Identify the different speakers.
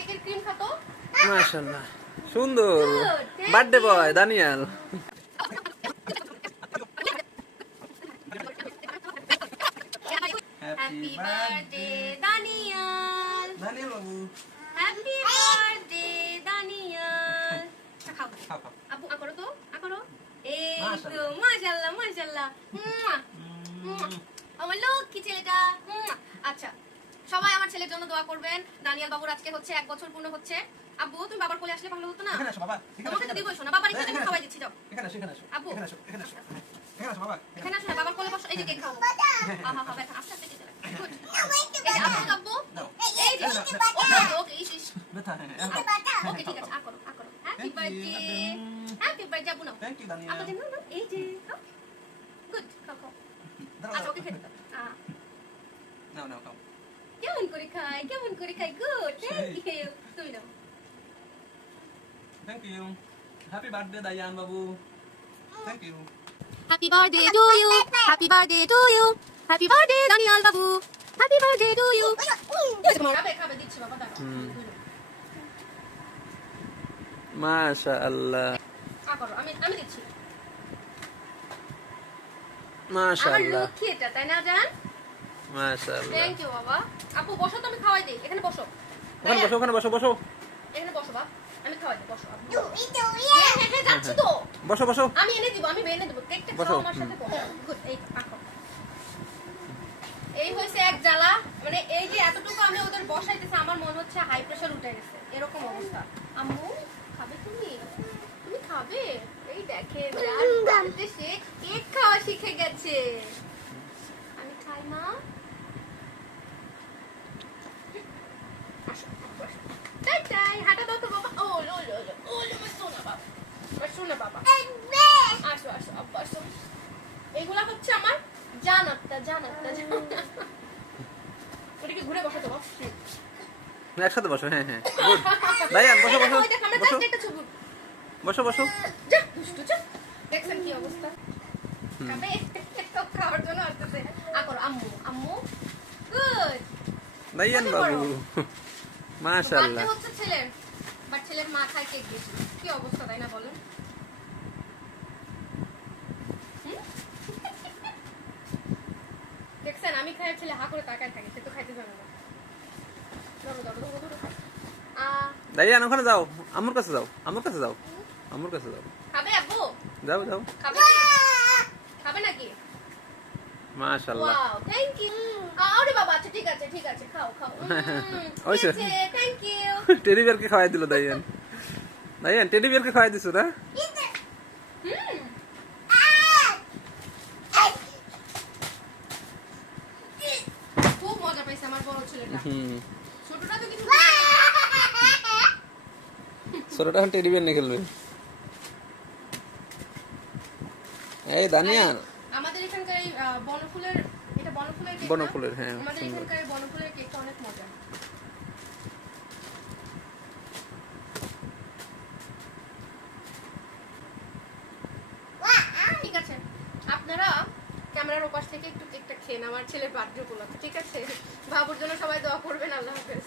Speaker 1: কেকের ক্রিম খাতো?
Speaker 2: মাশাআল্লাহ। সুন্দর। Birthday. Boy Danial
Speaker 1: happy birthday Danial
Speaker 2: Danial বাবু
Speaker 1: হ্যাপি বার্থডে দানিয়াল খাও আপু আ করো তো আ করো এই তো
Speaker 2: মাশাআল্লাহ।
Speaker 1: মাশাআল্লাহ। আমার লক্ষ্মী ছেলেটা আচ্ছা ছেলের জন্য দোয়া করবেন। দানিয়াল বাবুর আজকে হচ্ছে এক বছর পূর্ণ হচ্ছে। আব্বু তুমি বাবার কোলে আসলে ভালো হতো না?
Speaker 3: এখানে আসো বাবা এখানে
Speaker 1: তোমাকে তো দিবই শোনা। বাবার এখানে আমি খাওয়াই দিচ্ছি যাও।
Speaker 3: এখানে আসো এখানে আসো
Speaker 1: আপু।
Speaker 3: এখানে আসো এখানে আসো এখানে আসো বাবা
Speaker 1: এখানে আসো না, বাবার কোলে বসো। এই যে কেক খাও। আহা হা ব্যথা আস্তে আস্তে খেতে। Good. এই যে আপু আব্বু এই যে ওকে ওকে ইস ইস।
Speaker 3: ব্যথা হ্যাঁ
Speaker 1: ওকে ঠিক আছে আ করো আ করো। হ্যাপি. বার্থডে হ্যাপি বার্থডে আপু নাও।
Speaker 3: থ্যাংক ইউ দানিয়া
Speaker 1: আপু দিন না এই যে খাও। গুড খাও খাও। আচ্ছা ওকে খেতে দাও
Speaker 3: নাও নাও খাও।
Speaker 1: কেমন করে খাই কেমন করে খাই গুড থ্যাংক ইউ তুমি নাও।
Speaker 3: Thank you happy birthday Dayan Babu thank you
Speaker 1: happy birthday to you happy birthday to you happy birthday Danial Babu happy birthday to you খাবে খাবে দিচ্ছি বাবা দাঁড়াও।
Speaker 2: মাশাআল্লাহ।
Speaker 1: আ করো আমি আমি দিচ্ছি। আমার লক্ষ্মী এটা তাই না জান?
Speaker 2: মাশাআল্লাহ।
Speaker 1: থ্যাংক ইউ বাবা। আপু বসো তো খাওয়াই দিই। এখানে বসো।
Speaker 2: ওখানে বসো ওখানে বসো বসো।
Speaker 1: এখানে বসো বা আমি খাওয়াই দিই বসো আপু। হ্যাঁ যাচ্ছি তো।
Speaker 2: বসো বসো।
Speaker 1: আমি এনে দিব আমি এনে দিব। কেকটা খাও আমার সাথে বসো। গুড এই হইছে এক জ্বালা। মানে এই যে এতটুকু আমি ওদের বসাইতেছে আমার মনে হচ্ছে হাই প্রেসার উঠে গেছে। এরকম অবস্থা। আম্মু খাবে তুমি? তুমি খাবে? এই দেখে সে কেক খাওয়া শিখে গেছে আমি খাই মা আসো, আসো। টাই টাই হাঁটা দাও তো বাবা ও লো লো লো ও লো আমার সোনা বাবা আমার সোনা বাবা আসো আসো আব্বা আসো এগুলা হচ্ছে আমার জানাত্তা জানাত্তা জানাত্তা ওটাকে ঘুরে বসাতে বাবা
Speaker 2: একসাথে বসো হ্যাঁ হ্যাঁ। গুড। দায়ান বসো বসো বসো। বসো বসো।
Speaker 1: যা দুষ্টু যা। দেখছেন কি অবস্থা? খাওয়ার জন্য আসতেছে। আ আম্মু আম্মু। গুড।
Speaker 2: দায়ান বাবু।
Speaker 1: বড়?
Speaker 2: মাশাআল্লাহ।
Speaker 1: হচ্ছে ছেলের। বাট ছেলের মা খায় কেক বেশি। কি অবস্থা তাই না বলেন হুম? দেখছেন আমি খাই ছেলে হা করে তাকায় থাকে সে তো খাইতে জানে না।
Speaker 2: ওখানে যাও। আমার কাছে যাও আমার কাছে যাও। আমার কাছে যাও।
Speaker 1: খাবে আব্বু?
Speaker 2: যাও যাও।
Speaker 1: খাবে কি? খাবে নাকি?
Speaker 2: মাশাআল্লাহ।
Speaker 1: ওয়াও থ্যাংক ইউ আরে বাবা আচ্ছা ঠিক আছে ঠিক আছে খাও খাও।
Speaker 2: ওইসে।
Speaker 1: থ্যাংক ইউ
Speaker 2: টেডি বিয়ারকে খাওয়াই দিল দায়ান দায়ান টেডি বিয়ারকে খাওয়াই দিছো না?
Speaker 1: হুম খুব মজা পাইছে আমার বড় ছেলেটা। ছোটটা তো কিছু
Speaker 2: ছোটটা টেডি বিয়ার নিয়ে খেলবে। এই দানিয়ান
Speaker 1: আমাদের এখানকার এই বনফুলের এটা বনফুলের কেক
Speaker 2: বনফুলের, হ্যাঁ,
Speaker 1: আমাদের এখানকার বনফুলের কেকটা অনেক মজা। ঠিক আছে। আপনারা ক্যামেরার ওপাশ থেকে একটু কেকটা খেয়ে নেওয়ার ছেলের বার্থডে ঠিক আছে? বাবুর জন্য সবাই দোয়া করবেন, আল্লাহ হাফেজ।